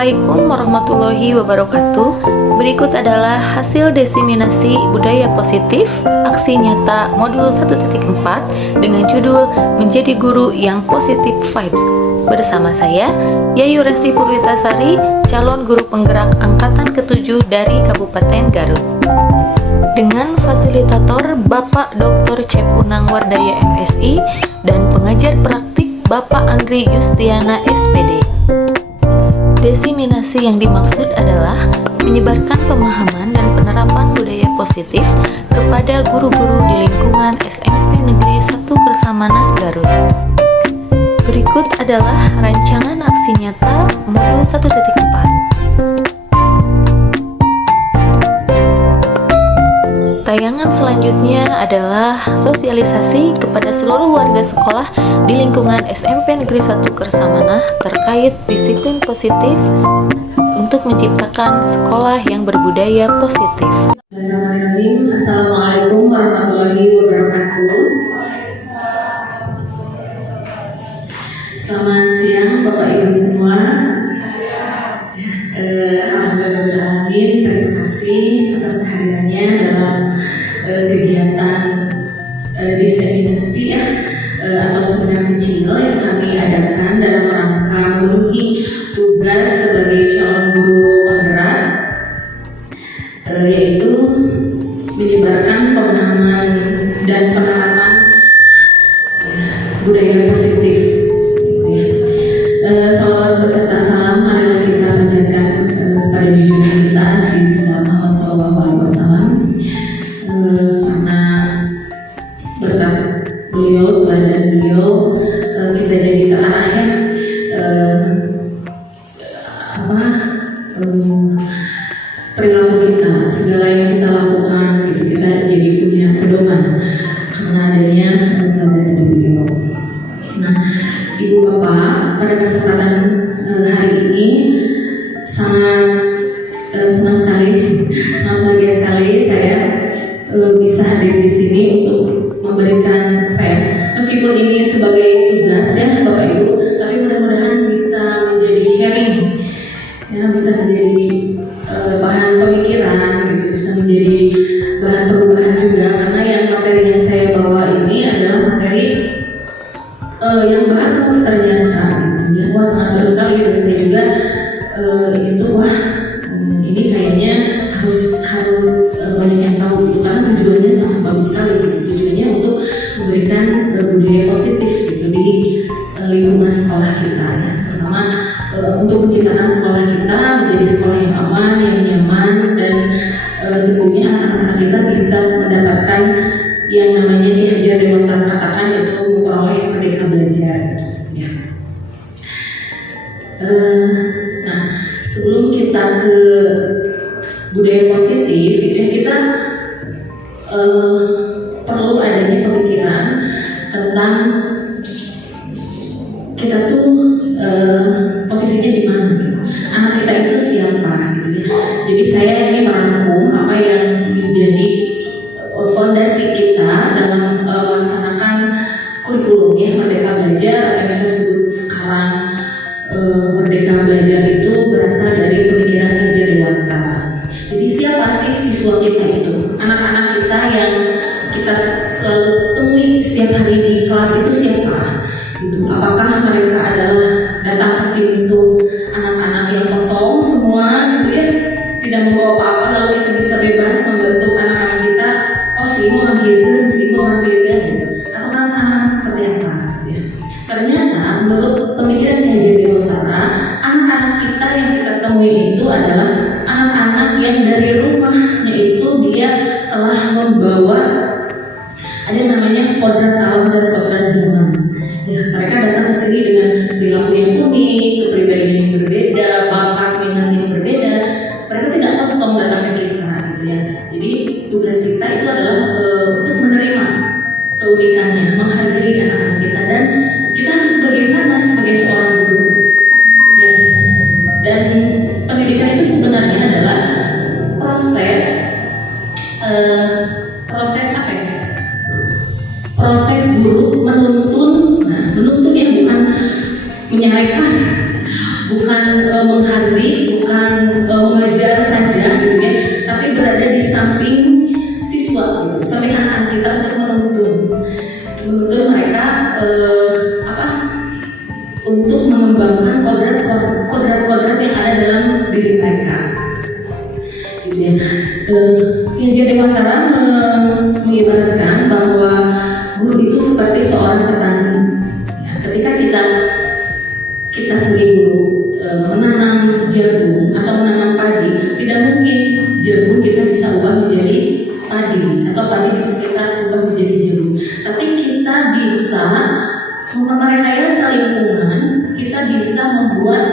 Assalamualaikum warahmatullahi wabarakatuh. Berikut adalah hasil diseminasi budaya positif aksi nyata modul 1.4 dengan judul Menjadi Guru yang Positif Vibes. Bersama saya, Yayu Resi Purwitasari, calon guru penggerak angkatan ke-7 dari Kabupaten Garut. Dengan fasilitator Bapak Dr. Cepunang Wardaya MSI dan pengajar praktik Bapak Andri Yustiana SPD. Diseminasi yang dimaksud adalah menyebarkan pemahaman dan penerapan budaya positif kepada guru-guru di lingkungan SMP Negeri 1 Kersamanah Garut. Berikut adalah rancangan aksi nyata modul 1.4. Tayangan selanjutnya adalah sosialisasi kepada seluruh warga sekolah di lingkungan SMP Negeri 1 Kersamanah terkait disiplin positif untuk menciptakan sekolah yang berbudaya positif. Assalamualaikum warahmatullahi wabarakatuh. Selamat siang Bapak Ibu semua. Alhamdulillah, terima kasih atas kehadirannya dalam kegiatan diseminasi atau seminar kecil yang kami adakan dalam rangka memenuhi tugas sebagai calon guru penggerak, yaitu menyebarkan pemahaman dan penerapan budaya positif. Salawat beserta salam marilah kita panjatkan pada junjungan kita Nabi Muhammad SAW, karena berkat beliau, teladan beliau, kita jadi terarah ya, perilaku kita, segala yang kita lakukan gitu, kita jadi punya pedoman karena adanya teladan dari beliau. Nah, Ibu Bapak, pada kesempatan hari ini sangat senang sekali, sangat bahagia sekali saya bisa hadir di sini untuk memberikan meskipun ini sebagai tugas ya Bapak Ibu, tapi mudah-mudahan bisa menjadi sharing, ya, bisa menjadi bahan pemikiran, gitu, bisa menjadi bahan perubahan juga, karena yang materi yang saya bawa ini adalah materi yang baru ternyata, gitu, ya, wah sangat baru sekali dan saya juga ini kayaknya harus banyak yang tahu, gitu, karena tujuannya sangat bagus sekali, gitu, tujuannya untuk memberikan budaya positif gitu di lingkungan sekolah kita, ya, terutama untuk menciptakan sekolah kita menjadi sekolah yang aman, yang nyaman, dan tentunya anak-anak kita bisa mendapatkan yang namanya Ki Hajar Dewantara katakan, yaitu memperoleh merdeka belajar. Ya. Nah, sebelum kita ke budaya positif, gitu ya, kita perlu adanya pemikiran tentang kita tuh posisinya di mana, gitu. Anak kita itu siapa, gitu ya. Jadi saya ini merangkum apa yang menjadi fondasi kita dalam melaksanakan kurikulum ya Merdeka Belajar, yang kita sebut sekarang Merdeka Belajar itu berasal dari pemikiran Ki Hajar Dewantara. Jadi siapa sih siswa kita itu? Anak-anak kita yang kita selalu temui setiap hari di kelas itu siapa? Gitu. Apakah mereka adalah datang ke sini itu anak-anak yang kosong semua, gitu ya, tidak membawa apa-apa, lalu kita bisa bebas membentuk anak-anak kita, oh si orang gitu, gitu, atau kan anak-anak seperti apa? Gitu ya. Ternyata menurut pemikiran Ki Hajar Dewantara, anak-anak kita yang kita temui itu adalah anak-anak yang dari rumahnya itu dia telah membawa ada namanya kodrat alam dan kodrat zaman. Ya, mereka datang ke sini dengan perilaku yang unik, kepribadian yang berbeda, bakat minat yang berbeda. Mereka tidak kosong datang ke kita, gitu ya. Jadi tugas kita itu adalah untuk menerima keunikannya, menghargai anak-anak kita, dan kita harus bagaimana sebagai seorang guru. Ya. Dan pendidikan itu sebenarnya adalah proses apa ya? Proses guru menuntun ya, bukan menyampaikan, bukan menghardik, bukan mengajar saja gitu ya, tapi berada di samping siswa gitu, samping anak kita untuk menuntun mereka untuk mengembangkan kodrat yang ada dalam diri mereka gitu ya. Jadi Mataram mengibaratkan bahwa guru itu seperti seorang petani ya, ketika kita sebagai guru menanam jagung atau menanam padi, tidak mungkin jagung kita bisa ubah menjadi padi atau padi bisa kita ubah menjadi jagung, tapi kita bisa merekayasa lingkungan, kita bisa membuat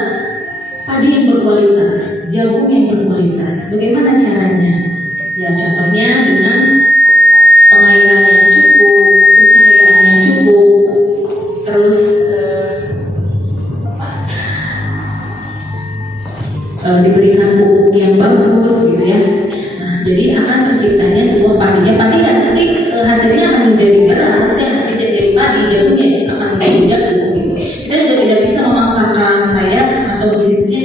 padi yang berkualitas, jagung yang berkualitas. Bagaimana caranya? Ya contohnya dengan pengairan yang cukup, pencahayaan yang cukup, terus diberikan pupuk yang bagus gitu ya. Nah, jadi akan terciptanya sebuah padi nanti hasilnya akan menjadi beras yang jadi padi, jagungnya akan menjadi jagung gitu. Kita juga tidak bisa memaksakan saya atau bisnisnya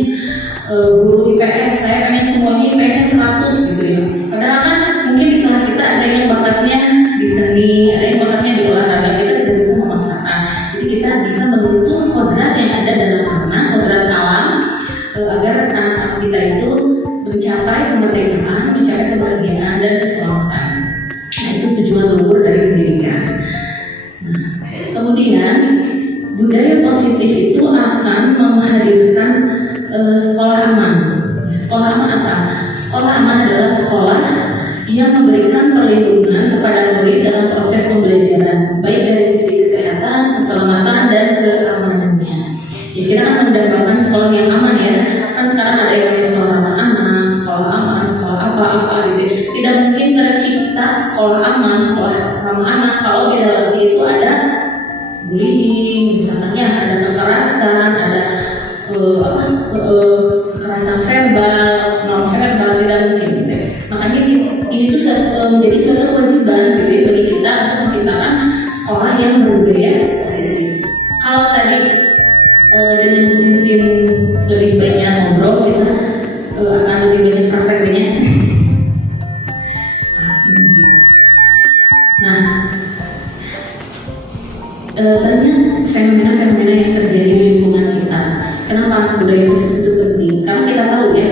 guru IPS, saya pengen semuanya IPS-nya 100 gitu ya. Padahal kan mungkin di kelas kita ada yang bakatnya di seni, ada yang bakatnya di olahraga, kita tidak bisa memaksakan. Jadi kita bisa menuntun kodrat yang ada dalam anak, kodrat alam, agar anak-anak kita itu mencapai kemerdekaan, mencapai kebahagiaan dan keselamatan. Nah, itu tujuan luhur dari pendidikan. Nah, kemudian budaya positif itu akan menghadirkan sekolah aman. Sekolah aman apa? Sekolah aman adalah sekolah yang memberikan perlindungan kepada murid dalam proses pembelajaran, baik dari sisi kesehatan, keselamatan, dan keamanannya. Ya, kita akan mendapatkan sekolah yang aman ya. Kan sekarang ada yang namanya sekolah ramah anak, sekolah aman, sekolah apa gitu. Tidak mungkin tercipta sekolah aman, sekolah ramah anak kalau di dalamnya itu ada bullying, misalnya ada kekerasan, ada kekerasan verbal, non verbal, tidak mungkin gitu. Makanya ini tuh menjadi suatu kewajiban gitu ya, bagi kita untuk menciptakan sekolah yang berbudaya positif. Kalau tadi dengan Bu Sinsin lebih banyak ngobrol, kita akan lebih banyak prakteknya. Nah, banyak fenomena-fenomena yang terjadi di lingkungan kita. Kenapa budaya positif itu penting? Karena kita tahu ya,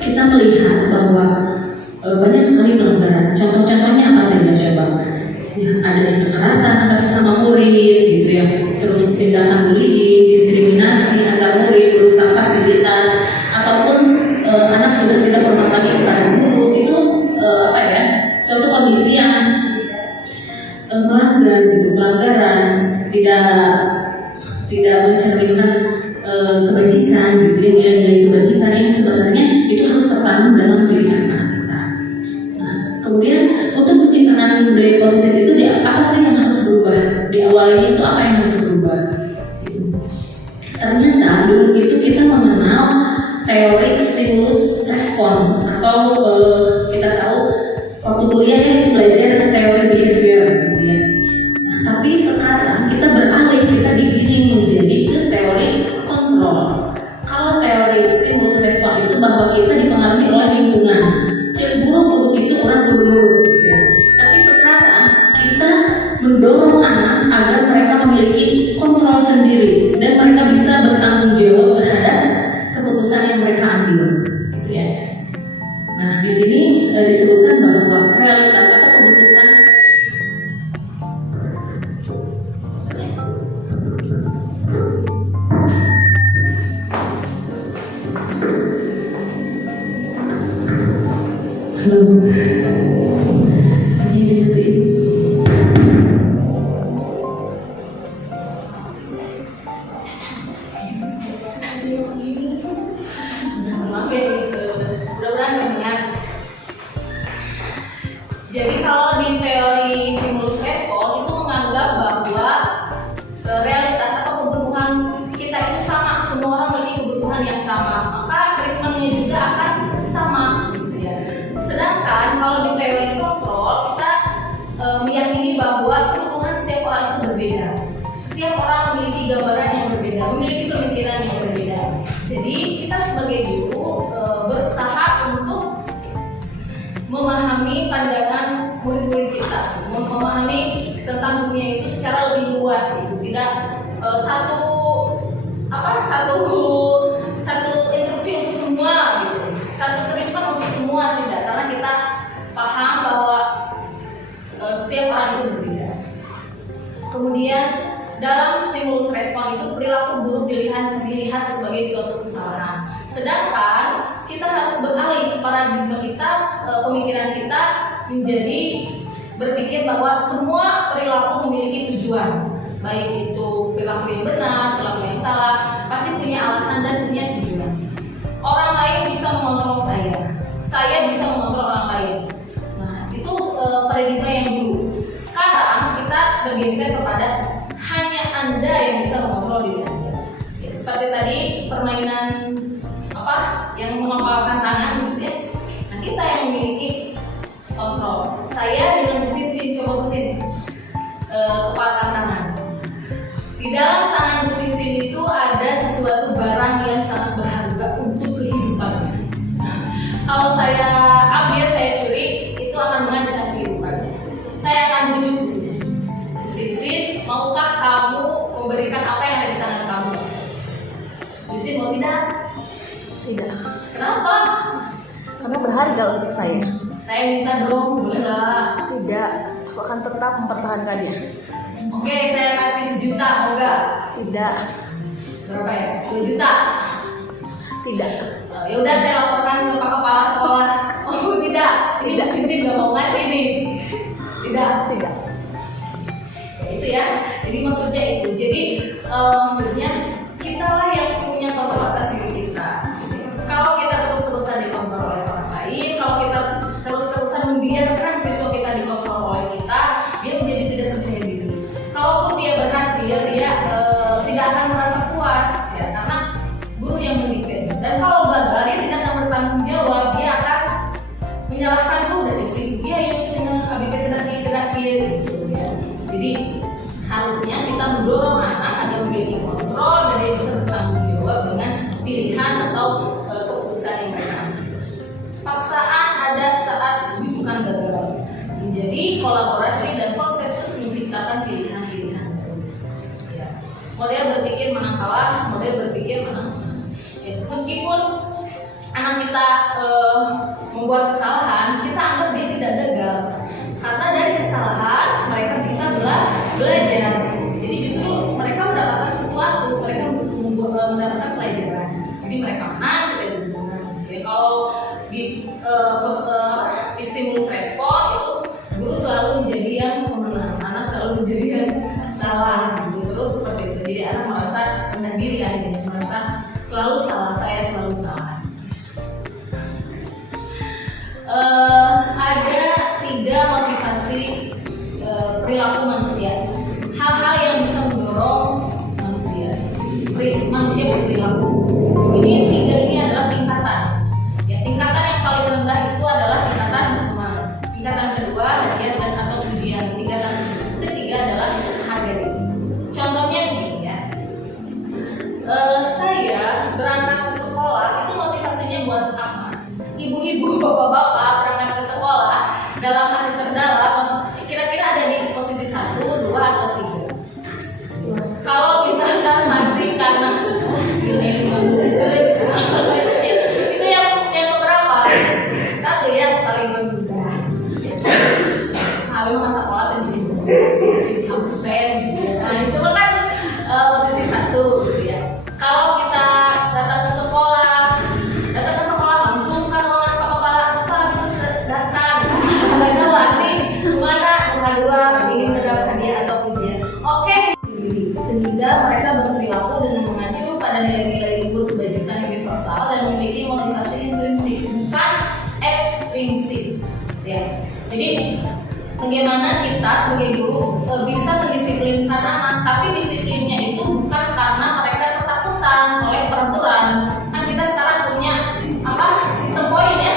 kita melihat bahwa banyak sekali pelanggaran. Contoh-contohnya apa saja coba? Ya, ada kekerasan antar sesama murid gitu ya, terus tindakan bullying, diskriminasi antar murid, merusak fasilitas, ataupun anak sudah tidak hormat lagi kepada guru. Itu suatu kondisi yang melanggar gitu, pelanggaran, tidak mencerminkan kebajikan gitu ya, nilai-nilai kebajikan yang sebenarnya itu harus tertanam dalam diri anak kita. Nah, kemudian untuk penciptaan budaya positif itu apa sih yang harus berubah? Di awalnya itu apa yang harus berubah? Gitu. Ternyata dulu itu kita mengenal teori stimulus respon, atau kita tahu waktu kuliah itu belajar teori behavior gitu ya. Nah, tapi sekarang kita beralih, kita digiring menjadi ke teori kontrol. Kalau teori stimulus respon itu bahwa kita dipengaruhi oleh lingkungan, guru itu orang guru gitu ya. Tapi sekarang kita mendorong anak agar mereka memiliki kontrol sendiri dan mereka bisa bertanggung jawab terhadap keputusan yang mereka ambil gitu ya. Nah, di sini disebutkan bahwa realitas atau kebutuhan Jadi kalau di teori stimulus respon itu menganggap bahwa realitas atau kebutuhan kita itu sama, semua orang memiliki kebutuhan yang sama, maka treatmentnya juga akan sama gitu ya. Sedangkan kalau di teori kontrol kita meyakini bahwa kebutuhan setiap orang itu berbeda. Setiap orang memiliki gambaran yang berbeda, memiliki pemikiran yang berbeda. memahami pandangan murid-murid kita, memahami tentang dunia itu secara lebih luas gitu, tidak satu instruksi untuk semua gitu, satu treatment untuk semua, tidak, karena kita paham bahwa setiap orang itu berbeda. Kemudian dalam stimulus respon itu perilaku buruk dilihat sebagai suatu kesalahan. Sedangkan kita harus beralih paradigma kita, pemikiran kita menjadi berpikir bahwa semua perilaku memiliki tujuan, baik itu perilaku yang benar, perilaku yang salah, pasti punya alasan dan punya tujuan. Orang lain bisa mengontrol saya bisa mengontrol orang lain. Nah, itu paradigma yang dulu. Sekarang kita bergeser kepada hanya Anda yang bisa mengontrol diri Anda. Ya, seperti tadi permainan yang mengepalkan tangan gitu ya. Nah, kita yang memiliki kontrol. Saya dengan mesin coba mesin kepalkan tangan. Di dalam tangan mesin itu ada sesuatu barang yang sangat berharga untuk kehidupan. Kalau saya ambil, saya curi, itu akan mengancam kehidupannya. Saya akan bujuk mesin, maukah kamu memberikan apa yang ada di tangan kamu? Mesin mau tidak? Tidak. Kenapa? Karena berharga untuk saya. Saya minta dong, boleh nggak? Tidak, aku akan tetap mempertahankannya. Oke, saya kasih 1 juta, mau nggak? Tidak. Berapa ya? 2 juta? Tidak. Ya udah, saya laporkan ke Pak Kepala Sekolah. Oh tidak, Tidak. Sisi nggak mau ngasih nih. Tidak. Tidak. Ya, itu ya. Jadi maksudnya itu. Jadi maksudnya kita lah yang punya kontrol atas diri kita. Kalau kita terus-terusan dikontrol oleh orang lain, kalau kita terus-terusan membiarkan siswa kita dikontrol oleh kita, dia menjadi tidak percaya diri. Kalaupun dia berhasil, dia tidak akan merasa puas, ya, karena guru yang mendidik. Dan kalau gagal, dia tidak akan bertanggung jawab, dia akan menyalahkan guru dari segi dia yang cuma terakhir gitu ya. Jadi harusnya kita mendorong anak agar memiliki kontrol dan dia bisa bertanggung jawab dengan pilihan atau keputusan yang mereka ambil. Paksaan ada saat bukan gagal, menjadi kolaborasi dan konsensus menciptakan pilihan-pilihan baru. Ya. Model berpikir menang kalah, model berpikir menang. Ya. Meskipun anak kita membuat kesalahan, kita anggap dia tidak gagal, karena dari kesalahan mereka bisa belajar. Jadi justru mereka mendapatkan sesuatu, mereka mendapatkan pelajaran. Jadi mereka menang, kita juga menang. Jadi kalau di stimulus respon itu guru selalu menjadi yang pemenang, anak selalu menjadi yang salah, gitu. Terus seperti itu. Jadi anak merasa rendah diri, akhirnya merasa selalu salah, saya selalu salah. Ada 3 motivasi perilaku manusia, hal-hal yang bisa mendorong manusia berperilaku. Ini 3 ini adalah tingkatan. Ya, tingkatan yang paling rendah itu adalah tingkatan hukuman. Tingkatan kedua hadiah dan atau pujian. Tingkatan ketiga adalah harga diri. Contohnya begini ya. Saya berangkat ke sekolah itu motivasinya buat apa? Ibu-ibu, bapak-bapak berangkat ke sekolah dalam hati terdalam kira-kira ada di posisi 1, 2 atau 3. Kalau misalkan masih karena itu yang keberapa? 1 ya, paling rendah. Habis masa sekolah tuh di sini absen gitu ya. Nah itu kan posisi 1 gitu ya. Kalau kita datang ke sekolah langsung kan orang kepala kita datang. Kedua nih kemana? Kedua ingin mendapat hadiah atau pujian. Oke, sehingga mereka berperilaku dengan mengacu pada nilai-nilai luhur kebajikan universal dan memiliki motivasi intrinsik, bukan ekstrinsik. Ya, jadi bagaimana kita sebagai guru bisa mendisiplinkan anak, tapi disiplinnya itu bukan karena mereka ketakutan oleh peraturan. Kan kita sekarang punya sistem poin ya.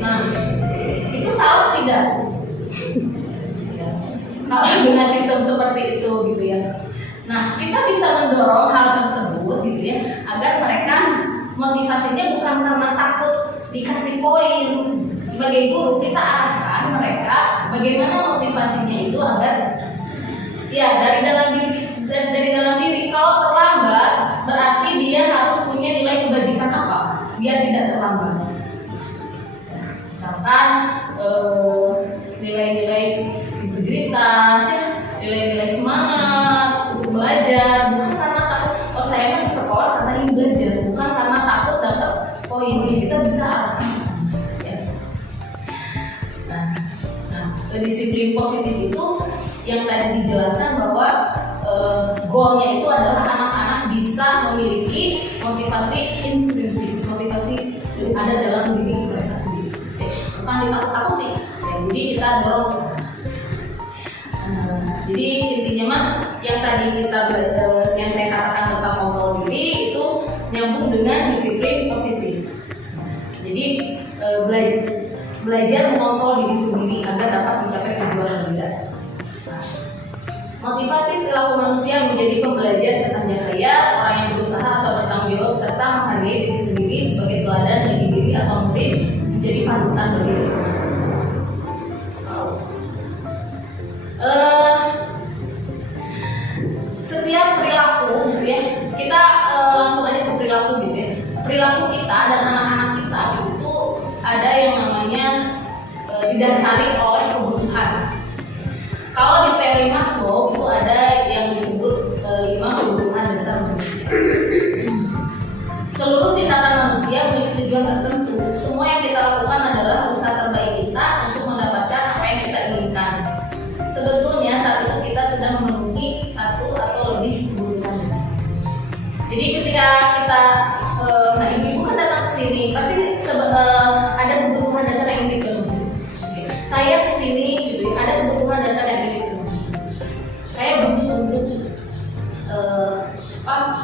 Nah, itu salah tidak? Kalau dengan sistem seperti itu gitu ya. Nah, kita bisa mendorong hal tersebut gitu ya, agar mereka motivasinya bukan karena takut dikasih poin. sebagai guru kita arahkan mereka bagaimana motivasinya itu agar ya dari dalam diri. Kalau terlambat berarti dia harus punya nilai kebajikan apa biar tidak terlambat. Misalkan nilai-nilai integritas, ya, nilai-nilai semangat untuk belajar, bukan karena takut oh saya mau ke sekolah karena ingin belajar, bukan karena takut dapat poin. Kita bisa arahkan. Ya. Nah, disiplin positif itu yang tadi dijelaskan bahwa goalnya itu adalah anak-anak bisa memiliki motivasi intrinsik, motivasi ada dalam diri mereka sendiri, bukan ditakut-takuti. Jadi kita dorong ke sana. Jadi intinya mah yang tadi yang saya katakan tentang kontrol diri itu nyambung dengan disiplin positif. Jadi belajar mengontrol diri sendiri agar dapat mencapai tujuan yang tidak. Motivasi perilaku manusia menjadi pembelajar sepanjang hayat, orang yang berusaha atau bertanggung jawab serta menghargai diri sendiri sebagai teladan bagi diri atau murid menjadi panutan bagi diri. Setiap perilaku gitu ya, kita langsung aja ke perilaku gitu ya. Perilaku kita dan anak-anak kita itu ada yang namanya didasari oleh kebutuhan. Kalau di teori Maslow itu ada yang disebut 5 kebutuhan dasar manusia. Seluruh tindakan manusia memiliki tujuan tertentu. Semua yang kita lakukan adalah usaha terbaik kita untuk mendapatkan apa yang kita inginkan. Sebetulnya saat itu kita sedang memenuhi satu atau lebih kebutuhan dasar. Jadi ketika kita, nah ibu kan datang ke sini, pasti ada kebutuhan dasar yang ingin dipenuhi. Saya ke sini gitu, ada kebutuhan dasar yang ingin dipenuhi. Saya butuh untuk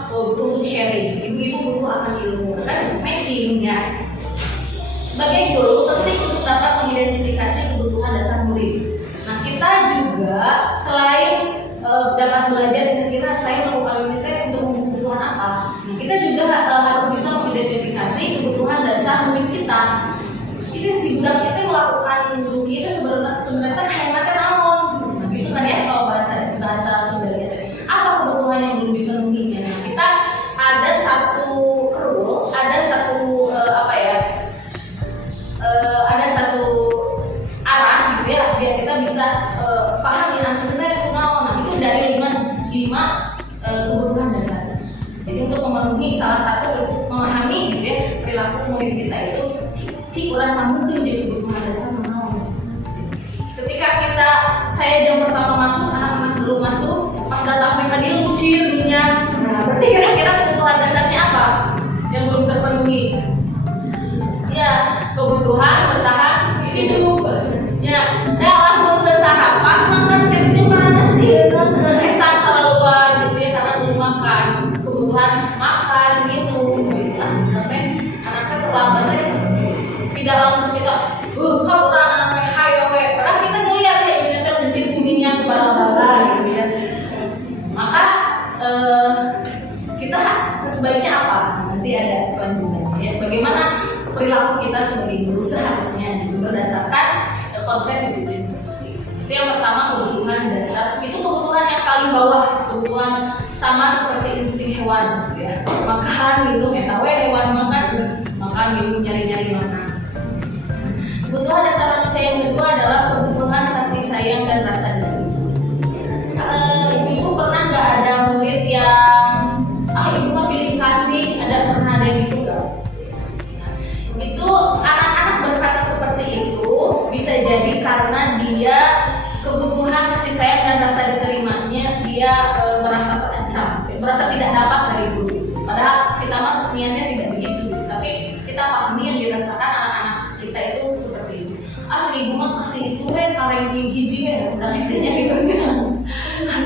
butuh untuk sharing. Ibu-ibu butuh akan ilmu, kan matching ya. Sebagai guru penting untuk dapat mengidentifikasi kebutuhan dasar murid. Nah kita juga selain dapat belajar kira-kira saya melakukan ini untuk kebutuhan apa. Nah kita juga harus bisa mengidentifikasi kebutuhan dasar murid kita. Ini si budak kita melakukan dulu itu sebenarnya hematnya naon. Nah gitu kan ya kalau bahasa Sundanya tadi. Apa kebutuhan yang belum dipenuhinya? Nah kita ada satu rule, ada satu ada satu arah gitu ya biar kita bisa pahami akhirnya naon. Nah itu dari lima kebutuhan dasar. Jadi untuk memenuhi salah satu untuk memahami gitu ya perilaku murid kita itu kurang sambung tuh jadi kebutuhan dasar naon. Ketika saya jam pertama masuk, anak-anak belum masuk, pas datang mereka dia lucir minyak. Nah berarti kira-kira kebutuhan dasarnya apa yang belum terpenuhi? Ya kebutuhan bertahan hidup. Ya dalam bentuk sarapan makan itu mana sih? Kesan keluar gitu ya karena belum makan. Kebutuhan makan minum. Sampai anaknya terlambat ya. Tidak langsung kita, kau orang hayo we. Padahal kita ngeliat ya kita mencit kuningnya ke bala-bala gitu ya. Maka kita sebaiknya apa? Nanti ada lanjutannya ya. Bagaimana perilaku kita sebagai guru seharusnya berdasarkan konsep disiplin positif. Itu yang pertama kebutuhan dasar. Itu kebutuhan yang paling bawah, kebutuhan sama seperti insting hewan gitu ya. Makan, minum, tahu hewan makan, minum, nyari-nyari makan. Kebutuhan dasar manusia yang kedua adalah kebutuhan kasih sayang dan rasa diri. Ibu pernah nggak ada murid yang ibu mah pilih kasih, pernah ada yang gitu nggak? Itu anak-anak berkata seperti itu bisa jadi karena dia kebutuhan kasih sayang dan rasa diterimanya dia merasa terancam, merasa tidak dapat dari guru. Padahal kita mah niatnya tidak begitu, tapi kita pahami yang dirasakan anak-anak kita itu seperti itu. Asli ibu mah kasih itu kaleng hiji udah intinya gitu kan.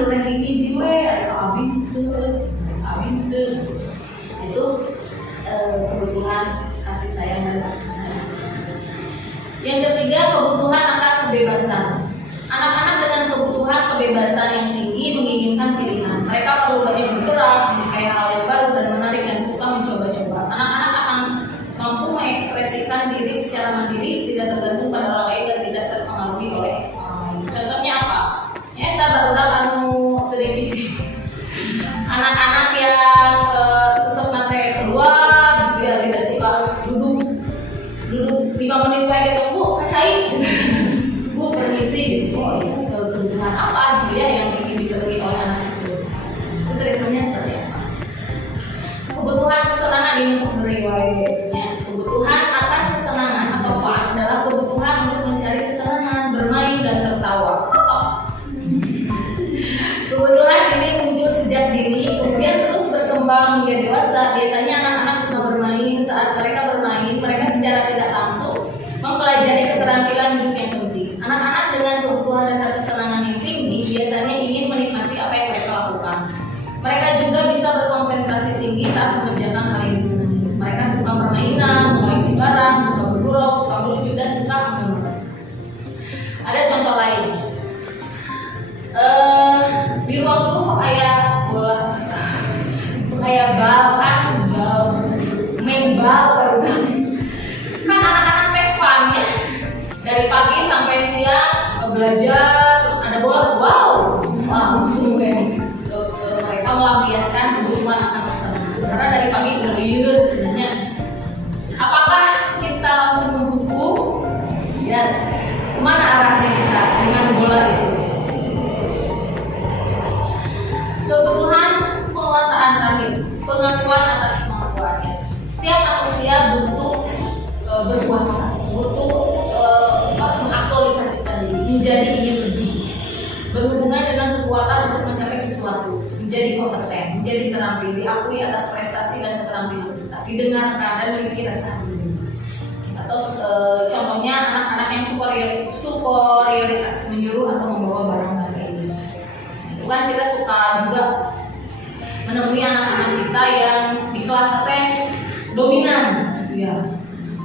Kaleng hiji ada abin tuh. Itu kebutuhan kasih sayang dan kasih sayang. Yang ketiga kebutuhan akan kebebasan. Anak-anak dengan kebutuhan kebebasan yang tinggi menginginkan pilihan. Mereka perlu banyak bergerak, menyukai hal yang baru dan menarik dan suka mencoba-coba. Anak-anak akan mampu mengekspresikan diri secara mandiri, tidak tergantung biasanya anak-anak suka bermain. Saat mereka bermain, mereka secara tidak langsung mempelajari keterampilan hidup yang penting. Anak-anak dengan kebutuhan dasar kesenangan yang tinggi biasanya ingin menikmati apa yang mereka lakukan. Mereka juga bisa berkonsentrasi tinggi saat mengerjakan hal yang disenangi. Mereka suka permainan, mengoleksi barang, suka bergurau, suka melucu, dan suka menggambar. Ada contoh lain. Di ruang guru sok kayak bola, sok kayak bal kan, main bal baru kan anak-anak teh fun ya. Dari pagi sampai siang belajar, terus ada bola, wow, langsung kayak mereka melampiaskan kebutuhan akan tersebut. Karena dari pagi sudah liur sebenarnya. Apakah kita langsung mendukung? Ya, kemana arahnya kita dengan bola itu? Kebutuhan penguasaan terakhir, pengakuan atas kemampuannya. Setiap manusia butuh berkuasa, butuh mengaktualisasikan diri, menjadi ingin lebih, berhubungan dengan kekuatan untuk mencapai sesuatu, menjadi kompeten, menjadi terampil, diakui atas prestasi dan keterampilan kita, didengarkan dan memiliki rasa adil. Atau contohnya anak-anak yang superioritas, menyuruh atau membawa barang harga ini. Itu kan kita suka juga menemui anak-anak kita yang di kelas ATM dominan, gitu ya.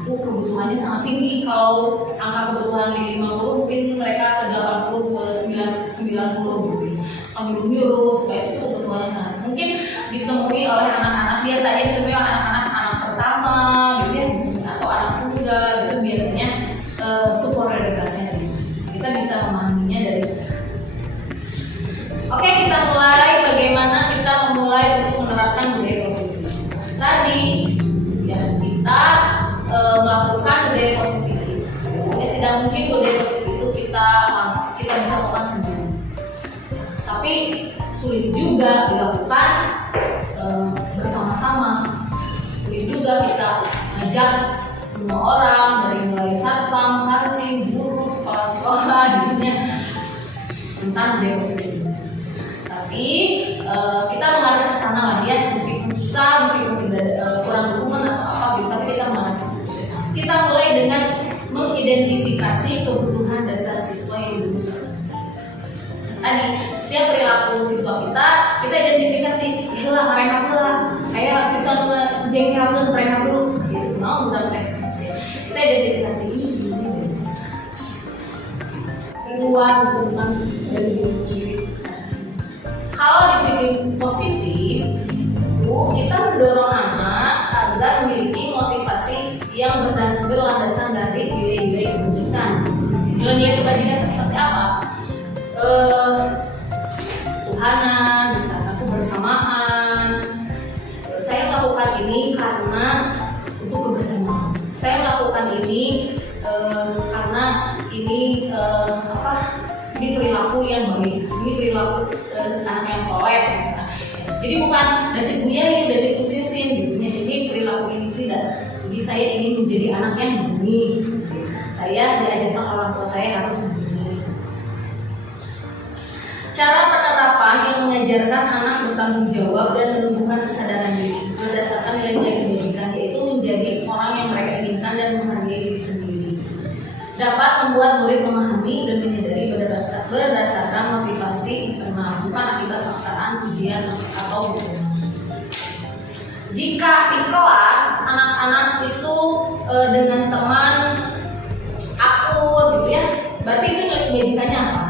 Itu kebutuhannya sangat tinggi. Kalau angka kebutuhan di 50 mungkin mereka ke 80 ke 90 mungkin. Nyuruh supaya itu kebutuhannya sangat mungkin ditemui oleh anak-anak, biasanya ditemui oleh anak pertama gitu ya, atau anak tunggal itu biasanya superioritasnya. Kita bisa memahaminya dari situ. Oke, kita mulai bagaimana kita memulai untuk menerapkan budaya positif. Tadi ya kita melakukan budaya positif itu. Ya, tidak mungkin budaya positif itu kita bisa lakukan sendiri. Tapi sulit juga dilakukan bersama-sama. Sulit juga kita ajak semua orang dari mulai satpam, kantin, guru, kepala sekolah, dirinya tentang budaya positif. Tapi kita mengarah ke sana lah ya, meskipun susah, meskipun tidak kurang dukungan atau apa gitu, tapi kita mengarah ke sana. Kita mulai dengan mengidentifikasi kebutuhan dasar siswa yang dibutuhkan. Tadi setiap perilaku siswa kita identifikasi, itulah mereka pula, kayak siswa jengkel dan mereka dulu, gitu, mau udah mereka. Kita identifikasi ini sebenarnya keluar tentang dari diri. Kalau disiplin positif itu kita mendorong anak agar memiliki motivasi yang berlandasan dari nilai-nilai kebajikan. Nilai-nilai kebajikan itu seperti apa? Tuhanan, misalkan kebersamaan. Saya melakukan ini karena untuk kebersamaan. Saya melakukan ini karena ini ini perilaku yang baik, ini perilaku anak yang soleh. Jadi bukan dacek buyain, dacek kusinsin gitu ya. Jadi perilaku ini tidak. Jadi saya ingin menjadi anak yang baik. Saya diajarkan orang tua saya harus begini. Cara penerapan yang mengajarkan anak bertanggung jawab dan menumbuhkan kesadaran diri berdasarkan nilai-nilai kebajikan, yaitu menjadi orang yang mereka inginkan dan menghargai diri sendiri. Dapat membuat murid memahami dan menyadari berdasarkan motivasi internal, bukan akibat paksaan, ujian atau hukuman. Jika di kelas anak-anak itu dengan teman akut gitu ya, berarti itu kebajikannya apa?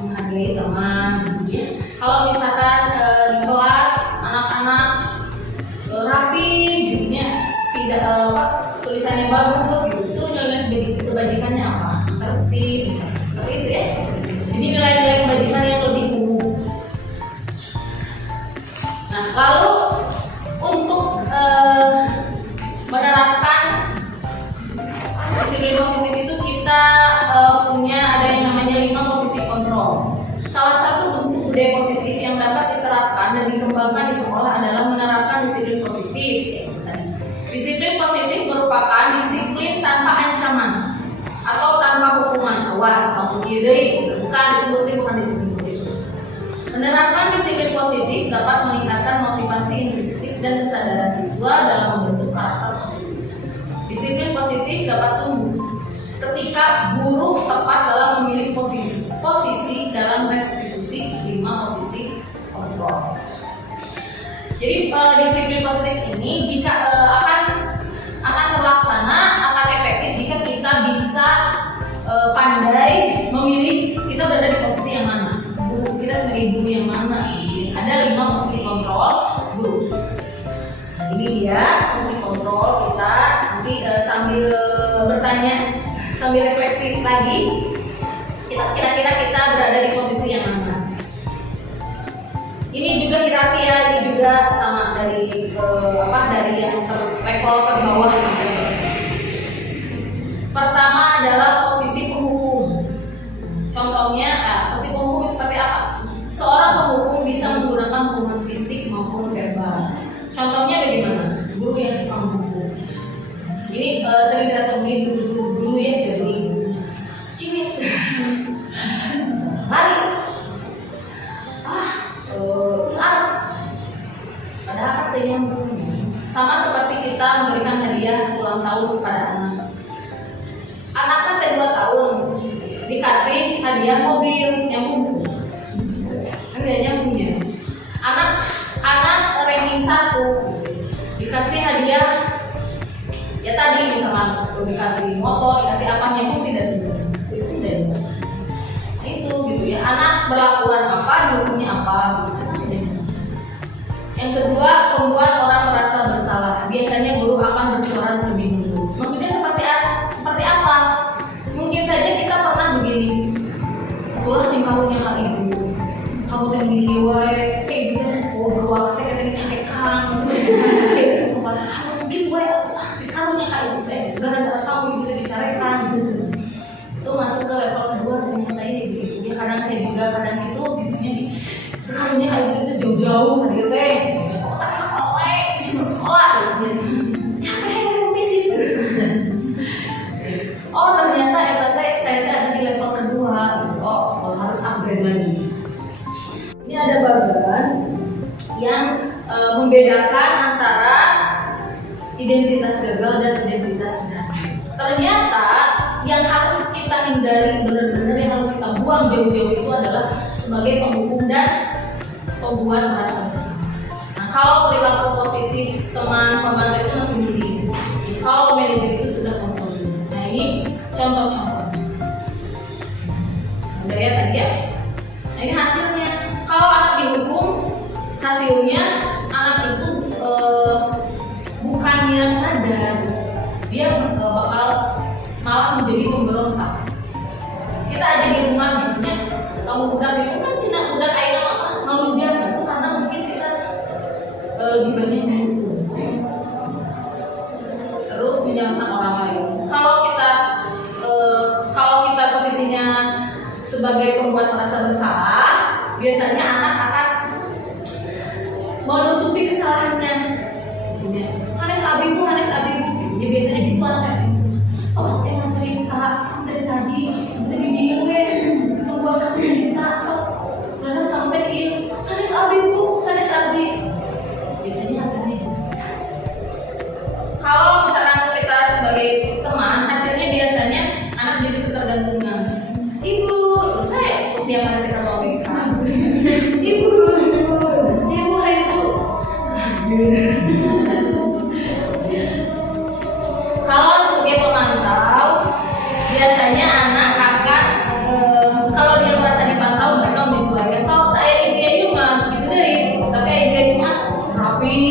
Menghargai teman gitu ya. Kalau misalkan di kelas anak-anak rapi gitu ya, tidak tulisannya bagus gitu, itu nilai kebajikannya apa? Tertib, seperti itu ya. Jadi nilai-nilai kebajikan yang lebih umum. Nah, lalu untuk menerapkan disiplin positif itu kita punya ada yang namanya 5 posisi kontrol. Salah satu bentuk budaya positif yang dapat diterapkan dan dikembangkan di sekolah adalah menerapkan disiplin positif. Disiplin positif merupakan disiplin tanpa ancaman atau tanpa hukuman. Awas, kamu kiri, bukan disiplin positif. Menerapkan disiplin positif dapat meningkatkan motivasi intrinsik dan kesadaran siswa dalam membentuk karakter positif. Disiplin positif dapat tumbuh ketika guru tepat dalam memilih posisi dalam restitusi 5 posisi kontrol. Jadi disiplin positif ini jika akan terlaksana, akan efektif jika kita bisa pandai memilih kita berada di posisi yang mana, kita sebagai guru yang mana. Ada 5 posisi kontrol guru. Nah, ini dia posisi kontrol kita. Nanti sambil bertanya, sambil refleksi lagi, kira-kira kita berada di posisi yang mana. Ini juga hierarki ya, ini juga sama dari dari yang level terbawah sampai pertama adalah posisi penghukum. Contohnya, posisi penghukum seperti apa? Seorang penghukum bisa menggunakan hukuman fisik maupun verbal. Contohnya bagaimana? Guru yang suka menghukum. Ini sering kita temui dulu ya, jadi cimit, lari, padahal katanya sama seperti kita memberikan hadiah ulang tahun kepada anak. Anak kan 2 tahun dikasih hadiah mobil yang nyambung, kan dia nyambungnya. Anak ranking 1 dikasih hadiah ya tadi misalkan dikasih motor, dikasih apa, nyambung tidak sebenarnya. Tidak. Itu gitu ya. Anak berlakuan apa, dihukumnya apa gitu. Yang kedua, membuat orang merasa bersalah. Biasanya guru akan bersuara lebih dulu. Maksudnya seperti apa? Mungkin saja kita pernah begini. Ulah sing karunya ka ibu. Kamu teh begini wae, kayak gitu. Gua saya katanya carekan. Mungkin wae sing karunya ka ibu teh gara-gara kamu ibu teh dicarekan gitu. Itu masuk ke level kedua ternyata ini begitu. Ya kadang saya juga kadang itu gitunya nih. Karunya kayak gitu terus jauh-jauh hadir teh. Sekolah capek bisik. Oh ternyata saya ada di level kedua. Oh harus upgrade lagi. Ini ada bagian yang membedakan antara identitas gagal dan identitas berhasil. Ternyata yang harus kita hindari benar-benar, yang harus kita buang jauh-jauh itu adalah sebagai penghukum dan pembuat merasa bersalah. Nah, kalau perilaku positif teman pembantu itu masih mending. Kalau manajer itu sudah kontrol. Nah ini contoh-contoh. Udah ya tadi ya. Nah ini hasilnya. Kalau anak dihukum, hasilnya anak itu bukannya sadar, dia bakal malah menjadi pemberontak. Kita aja di rumah gitu ya. Kamu udah itu kan cina udah kayak ngelunjak itu karena mungkin kita lebih banyak menghukum, terus menyalahkan orang lain. Kalau kita posisinya sebagai pembuat merasa bersalah, biasanya anak akan menutupi kesalahannya. Hanes abibu. Ya biasanya gitu anak itu. Soalnya emang cerita dari tadi, dari dia nunggu kamu cerita. Karena sama tadi, sanes abibu. Biasanya hasilnya. Kalau misalkan kita sebagai teman, hasilnya biasanya anak jadi ketergantungan. Ibu, saya tiap hari kita topikkan. Ibu. Kalau sebagai pemantau, biasanya anak akan kalau dia merasa dipantau, mereka menyesuaikan. Kalau saya dia itu mah gitu deh, tapi dia itu mah rapi,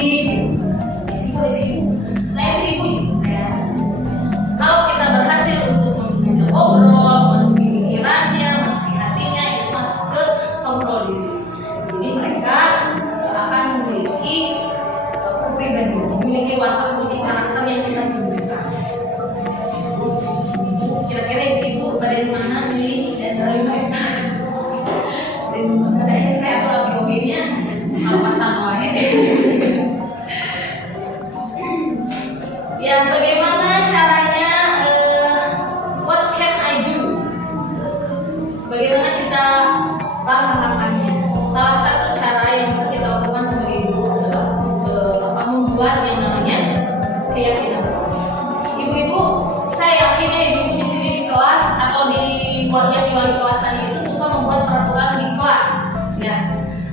isi ibu. Kalau kita berhasil untuk mengajak obrol, masuki pikirannya, masuki hatinya, itu masuk ke kontrol diri. Jadi mereka akan memiliki kepribadian, memiliki watak, memiliki karakter yang kita tunjukkan. Kira-kira ibu dari mana nih dan dari mereka? Dan ada SK atau hobinya apa-apa wae. Ya, bagaimana caranya? What can I do? Bagaimana kita langkah-langkahnya? Salah satu cara yang bisa kita lakukan sebagai ibu adalah wali kelasannya itu suka membuat peraturan di kelas. Ya,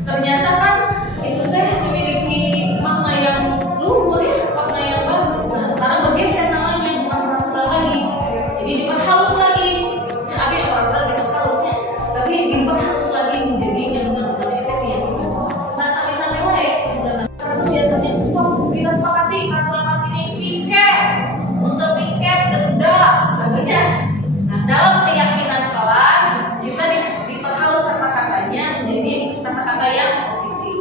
ternyata kan itu teh memiliki makna yang luhur ya, makna yang bagus. Nah, sekarang bergeser namanya, bukan peraturan lagi. Jadi diperhalus lagi. Tapi peraturan itu seharusnya, tapi diperhalus lagi menjadi yang benar-benar efektif. Nah, sampai-sampai wae sebenarnya. Itu biasanya kita sepakati peraturan kelas ini piket, untuk piket denda, sebagainya. Nah, dalam keyakinan kelas kita diperhalus kata-katanya menjadi kata-kata yang positif.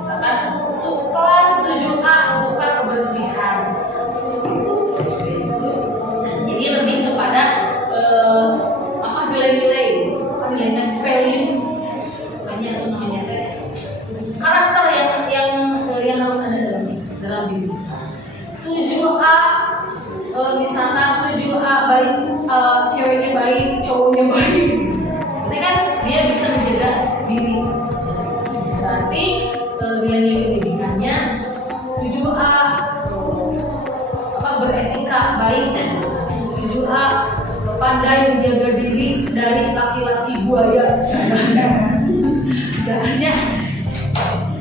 Misalkan kelas 7A suka kebersihan. Jadi lebih kepada nilai-nilai value, makanya itu namanya karakter yang harus ada dalam diri. 7A misalkan 7A baik, ceweknya baik, cowoknya baik. Berarti kan dia bisa menjaga diri. Berarti nilai kebajikannya 7A beretika baik, 7A pandai menjaga diri dari laki-laki buaya. Jangannya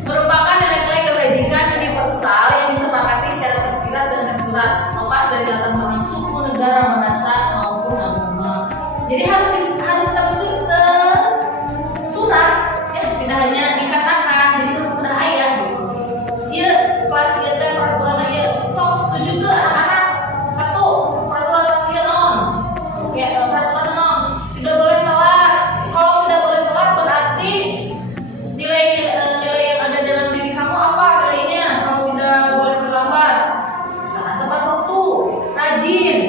merupakan nilai-nilai kebajikan universal yang disepakati secara tersirat dan tersurat, lepas dari latar belakang suku, negara, bahasa maupun agama. Jadi harus tersurat, ya, tidak hanya dikatakan. Jadi udah ayat gitu. Dia kelas dia teh peraturan aja, sok setuju ke anak-anak. Satu, peraturan kelas non. Oke, peraturan non tidak boleh telat. Kalau tidak boleh telat berarti nilai yang ada dalam diri kamu apa nilainya? Kamu tidak boleh terlambat. Misalkan tepat waktu, rajin,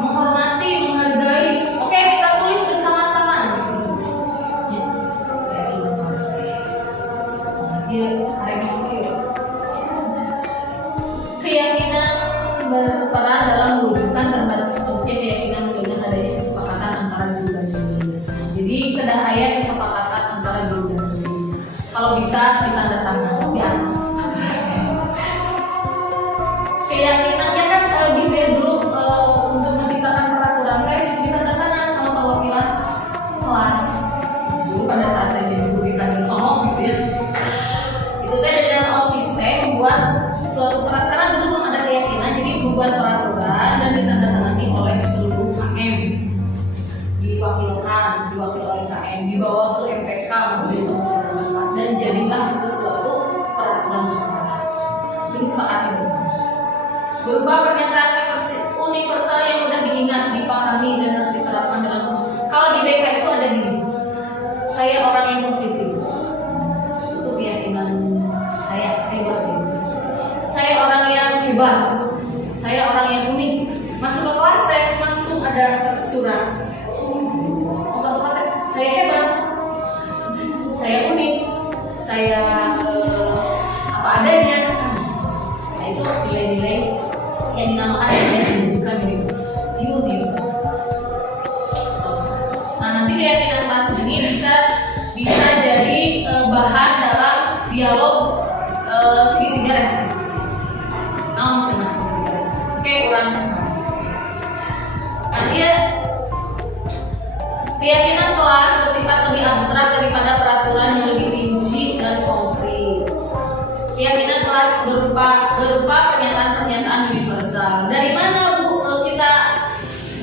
menghormati, menghargai. Oke, kita tulis bersama-sama. Ya, kayak gitu pasti. Dia keyakinan berperan dalam mewujudkan terbentuknya keyakinan dengan adanya kesepakatan antara guru dan murid. Jadi kedah ayat kesepakatan antara guru dan murid. Kalau bisa ditandatangani di atas. Keyakinannya kan gitu ya dulu untuk menciptakan peraturan kayak ditandatangani sama perwakilan kelas. Dulu pada saat saya jadi guru di Songo gitu ya. Itu kan ada dalam sistem membuat suatu peraturan dulu belum ada keyakinan, jadi membuat peraturan dan ditandatangani oleh seluruh KM, diwakilkan oleh KM, dibawa ke MPK Majelis Permusyawaratan dan jadilah itu suatu peraturan musyawarah. Ini sepakati bersama. Berupa pernyataan universal yang mudah diingat, dipahami dan harus diterapkan dalam. Kalau di BK itu ada gini, saya orang yang positif. Itu keyakinan saya buat ini. Saya orang yang hebat, saya orang yang unik. Masuk ke kelas saya langsung ada tersurat. Masuk ke saya hebat, saya unik, saya apa adanya. Nah itu nilai-nilai yang dinamakan nilai pendidikan universal. Nah nanti keyakinan kelas ini bisa jadi bahan dalam dialog segitiga referensi. Oke, kurang nah, keyakinan kelas bersifat lebih abstrak daripada peraturan yang lebih rinci dan konkret. Keyakinan kelas berupa pernyataan-pernyataan universal. Dari mana Bu kita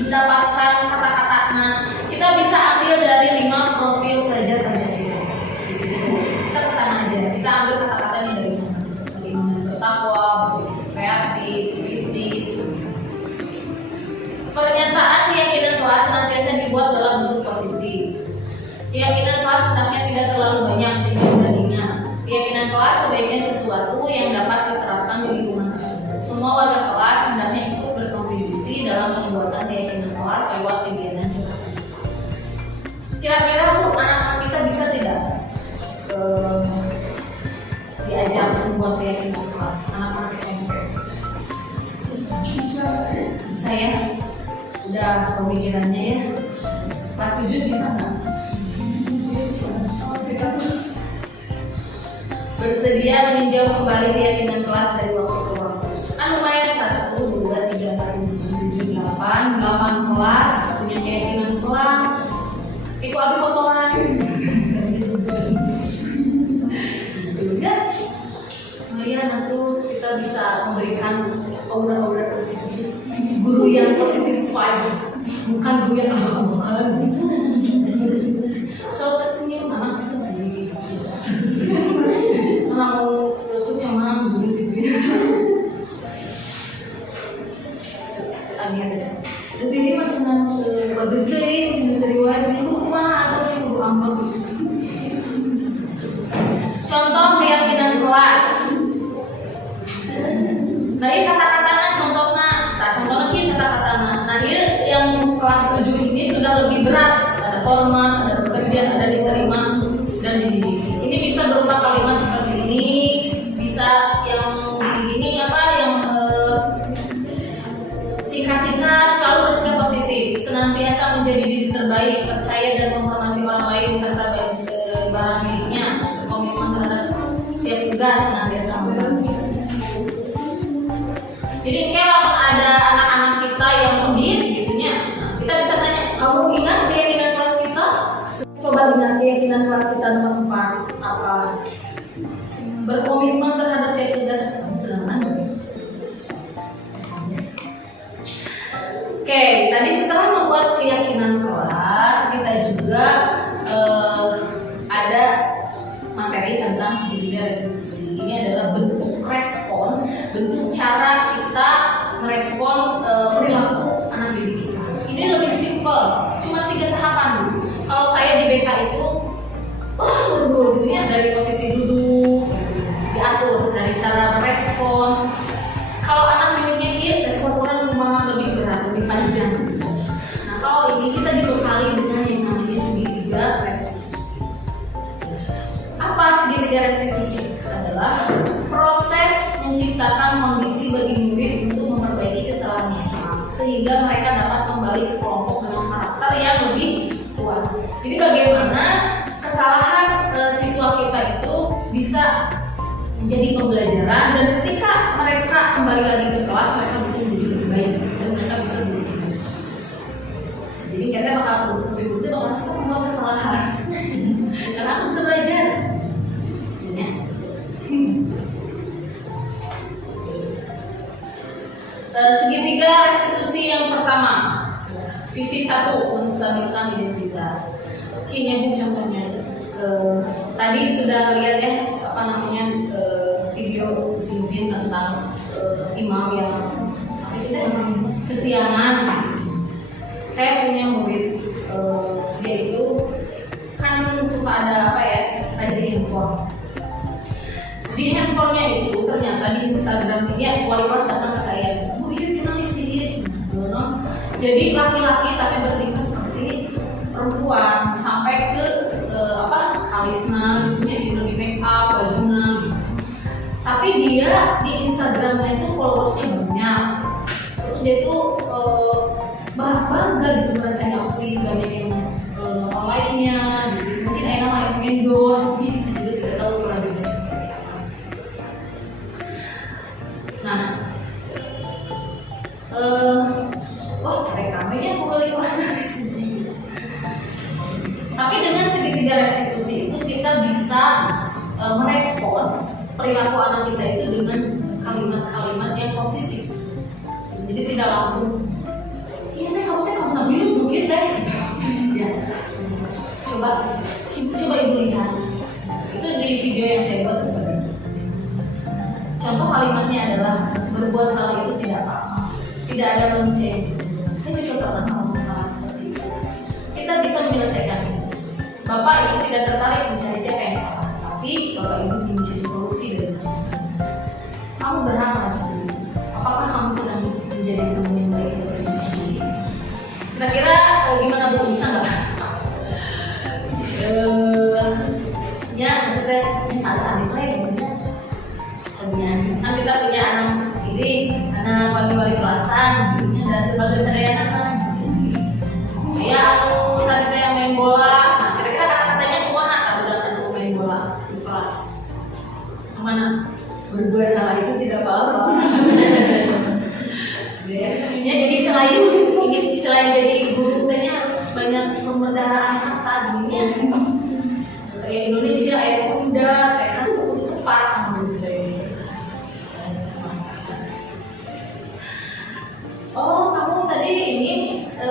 mendapatkan kata-kata? Nah, kita bisa ambil dari 5 profil pelajar Pancasila. Di sini kita kesana aja. Kita ambil kata-katanya dari sana. Bagaimana bertakwa, kreatif, kritis. Pernyataan keyakinan kelas senantiasa dibuat dalam bentuk positif. Keyakinan kelas hendaknya tidak terlalu banyak sehingga mudah diingat. Keyakinan kelas sebaiknya sesuatu yang dapat diterapkan di lingkungan tersebut. Semua warga kelas hendaknya ikut berkontribusi dalam pembuatan keyakinan kelas lewat kegiatan curhatan. Kira-kira Bu, anak-anak kita bisa tidak diajak membuat keyakinan kelas? Anak-anak SMP bisa ya? Udah pemikirannya ya? Kelas 7 bisa nggak? Bersedia meninjau kembali keyakinan kelas dari waktu ke waktu. Kan lumayan 1, 2, 3, 4, 5, 6, 7, 8 kelas punya keyakinan kelas. terhormat, ada bekerja, ada diterima dan dididik. Ini bisa berupa kalimat seperti ini, bisa yang ini apa yang singkat-singkat, selalu bersikap positif, senantiasa menjadi diri terbaik, percaya dan menghormati orang lain serta barang miliknya, komitmen terhadap setiap tugas, senantiasa membantu. Jadi kalau ada anak-anak kita yang pendiam gitunya, kita bisa tanya, kamu ingat keyakinan kelas kita? Coba ingat keyakinan kelas kita nomor 4 apa? Berkomitmen terhadap setiap tugas, sedangkan. Oke, tadi setelah membuat keyakinan kelas, kita juga ada materi tentang segitiga retribusi. Ini adalah bentuk respon, bentuk cara kita merespon perilaku anak didik kita. Ini lebih simpel, cuma 3 tahapan dulu. Kalau saya di BK itu, gitu ya, dari posisi duduk, diatur dari cara merespon. Kalau anak miliknya ini respon orang memang lebih berat, lebih panjang. Nah, kalau ini kita dibekali dengan yang namanya segitiga restitusi. Apa segitiga restitusi? Adalah proses menciptakan kondisi bagi murid untuk memperbaiki kesalahannya, sehingga mereka dapat kembali ke kelompok dengan karakter yang lebih kuat. Jadi bagaimana kesalahan siswa kita itu bisa menjadi pembelajaran, dan ketika mereka kembali lagi ke kelas, mereka bisa menjadi lebih baik dan mereka bisa belajar. Jadi kita bakal murid-murid bakal merasa membuat kesalahan karena aku bisa belajar. Ya. Segitiga restitusi yang pertama, sisi 1, menstabilkan identitas. Ini Bu contohnya. Tadi sudah lihat ya apa namanya video Zinzin tentang imam yang kesiangan. Saya punya murid, dia itu kan suka ada apa ya, rajin handphone. Di handphonenya itu ternyata di Instagram dia wali kelas datang ke saya, Bu dia gimana sih dia cuma dorong. Jadi laki-laki tapi bertingkah seperti perempuan, sampai ke alisna, gitu di make up, bajunya gitu. Tapi dia di Instagramnya itu followersnya banyak. Terus dia itu bangga gitu merasanya, aku banyak yang like-nya gitu. Mungkin enak yang endorse, mungkin bisa juga tidak tahu kelanjutannya seperti apa. Nah, cari kambingnya aku beli kelas dari sini. Tapi dengan segitiga restitusi itu kita bisa merespon perilaku anak kita itu dengan kalimat-kalimat yang positif. Jadi tidak langsung, iya teh kamu pernah minum mungkin teh. Ya, coba ibu lihat. Itu di video yang saya buat seperti itu. Contoh kalimatnya adalah berbuat salah itu tidak apa-apa. Tidak ada manusia yang sempurna. Saya juga pernah ngomong salah seperti itu. Kita bisa menyelesaikan. Bapak itu tidak tertarik mencari siapa yang salah, tapi Bapak itu ingin mencari solusi dari masalah. Kamu berhak merasa itu. Apakah kamu sedang menjadi teman yang baik untuk diri sendiri? Kira-kira gimana Bu, bisa nggak? Ya, maksudnya ini salah adik lain. Kan kita punya anak ini, anak wali-wali kelasan, dan berbagai seri anak-anak. Ya, aku tadi yang main bola. Mana berbuat salah itu tidak apa-apa. Ya, jadi selain jadi guru katanya harus banyak pemeliharaan kata dunia. Kayak Indonesia, kayak Sunda, kayak kan udah cepat sama budaya. Oh, kamu tadi ini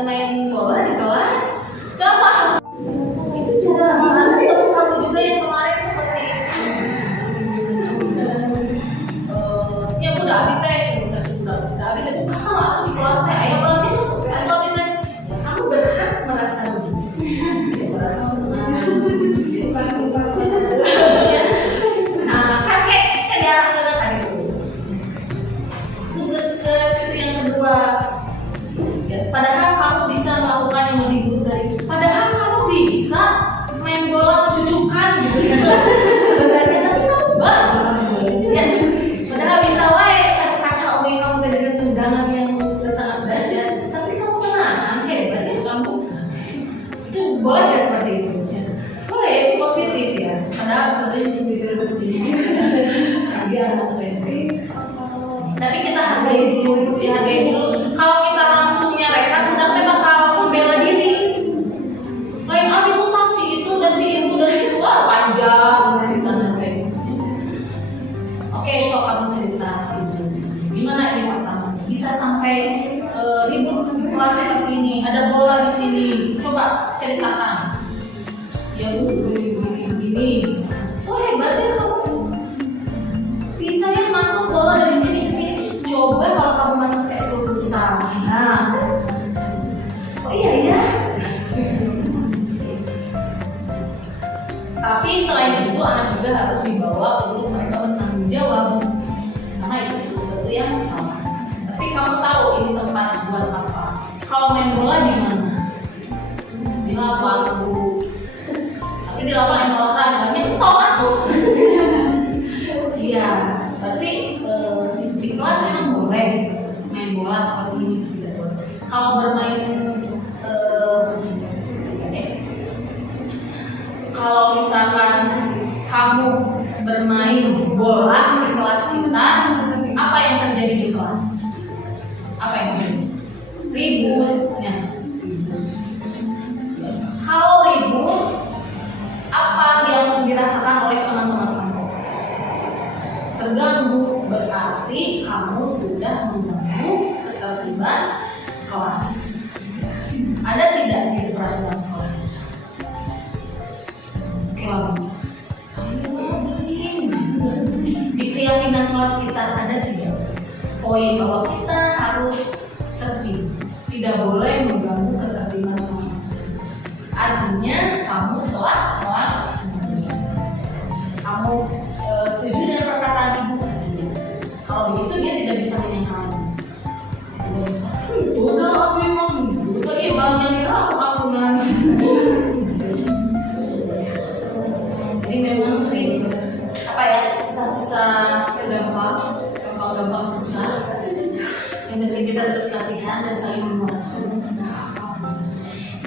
main bola di kelas? Gak paham. Itu juga kamu juga yang kemarin seperti itu. Abi teh sudah Abi teh kesal di kelas teh ayah banget atau Abi teh kamu berhak merasa merasa senang seperti itu ya. Boleh itu positif ya, padahal sebenarnya itu lebih dia anak friendly. Tapi kita hargai dulu, hargai dulu. Kalau kita langsung nyarekan, udah bakal membela diri. Lain itu si itu, udah si itu, panjang di sana kayak gitu. Oke, so kamu cerita gitu. Gimana ini pertama? Bisa sampai ribut kelas seperti ini, ada bola di sini. Coba ceritakan. Ya bu, begini. Oh hebat ya kamu. Bisa ya masuk bola dari sini ke sini. Coba kalau kamu masuk ekskul besar. Nah, oh iya ya. Tapi selain itu anak juga harus dibawa untuk mereka bertanggung jawab. Karena itu sesuatu yang salah. Tapi kamu tahu ini tempat buat apa? Kalau main bola di mana? Di lapangan. Tapi di lapangan yang olahraganya itu tahu aku. Iya, berarti di kelas memang boleh main bola seperti ini. Tidak boleh. Kalau bermain kalau misalkan kamu bermain bola di kelas kita, apa yang terjadi di kelas? Apa yang terjadi? Ributnya. Kalau ribut, apa yang dirasakan oleh teman-teman kamu? Terganggu, berarti kamu sudah mengganggu ketertiban kelas. Ada tidak di peraturan sekolah? Di keyakinan kelas kita ada tidak poin bahwa kita harus tertib, tidak boleh mengganggu ketertiban kelas. Artinya kamu telah kamu setuju dengan perkataan ibu. Kalau begitu dia tidak bisa menyangkal. Tidak bisa. Udah aku emang itu bangnya dirapuk aku nanti. Jadi memang sih susah-susah gampang susah. Yang penting kita terus latihan dan saling menguatkan.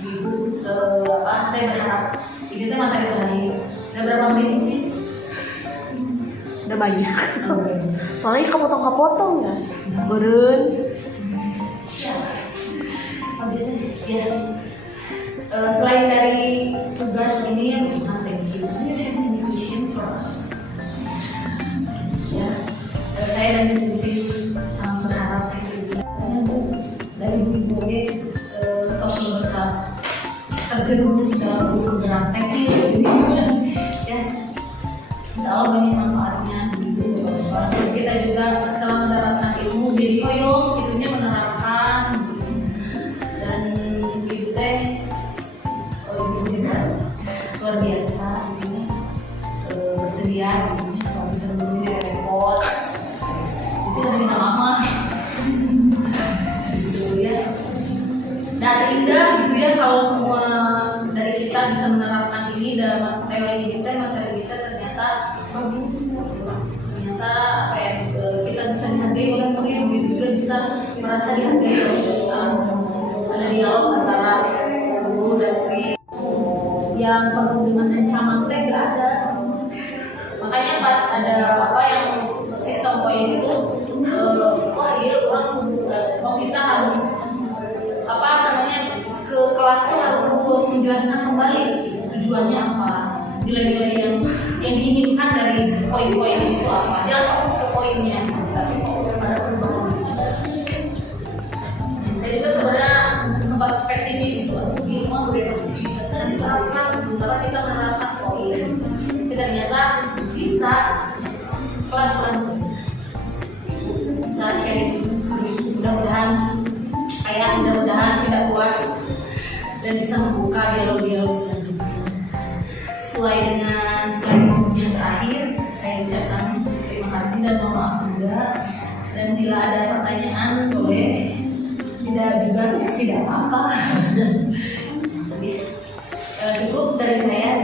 Ibu saya berharap ini teh materi terakhir. Udah berapa menit sih? Udah banyak. Soalnya kepotong-kepotong ya. Beren. Ya. Selain dari tugas ini yang thank you. Ya, saya dan diskusi sangat berharap dari ibu tos berkah terjerumus dalam program teknik ya, insya Allah banyak manfaatnya gitu. Terus kita juga setelah mendapatkan ilmu jadi koyong itunya menerapkan dan ibu teh luar biasa gitu, bersedia gitu. Sendiri repot, di sini ada minta mama, gitu ya. Dan indah gitu ya kalau semua dari kita bisa menerapkan ini dalam materi kita ternyata bagus, ternyata apa ya kita bisa dihargai oleh murid juga bisa merasa dihargai oleh kita. Ada dialog antara guru dan murid yang penuh dengan ancaman gak ada. Makanya pas ada apa yang sistem poin itu, wah iya orang kita harus apa namanya ke kelas tuh harus menjelaskan kembali tujuannya apa, nilai-nilai yang diinginkan dari poin-poin itu apa. Jangan fokus ke poinnya, tapi fokus pada perubahan. Saya juga sebenarnya sempat pesimis itu, gimana udah pesimis, kita diterapkan sementara kita menerapkan poin, tapi ternyata bisa pelan-pelan kita sharing. Mudah-mudahan tidak puas dan bisa membuka dialog-dialog selanjutnya. Sesuai dengan slide yang terakhir, saya ucapkan terima kasih dan mohon maaf juga. Dan bila ada pertanyaan boleh, tidak juga tidak apa-apa. Cukup dari saya.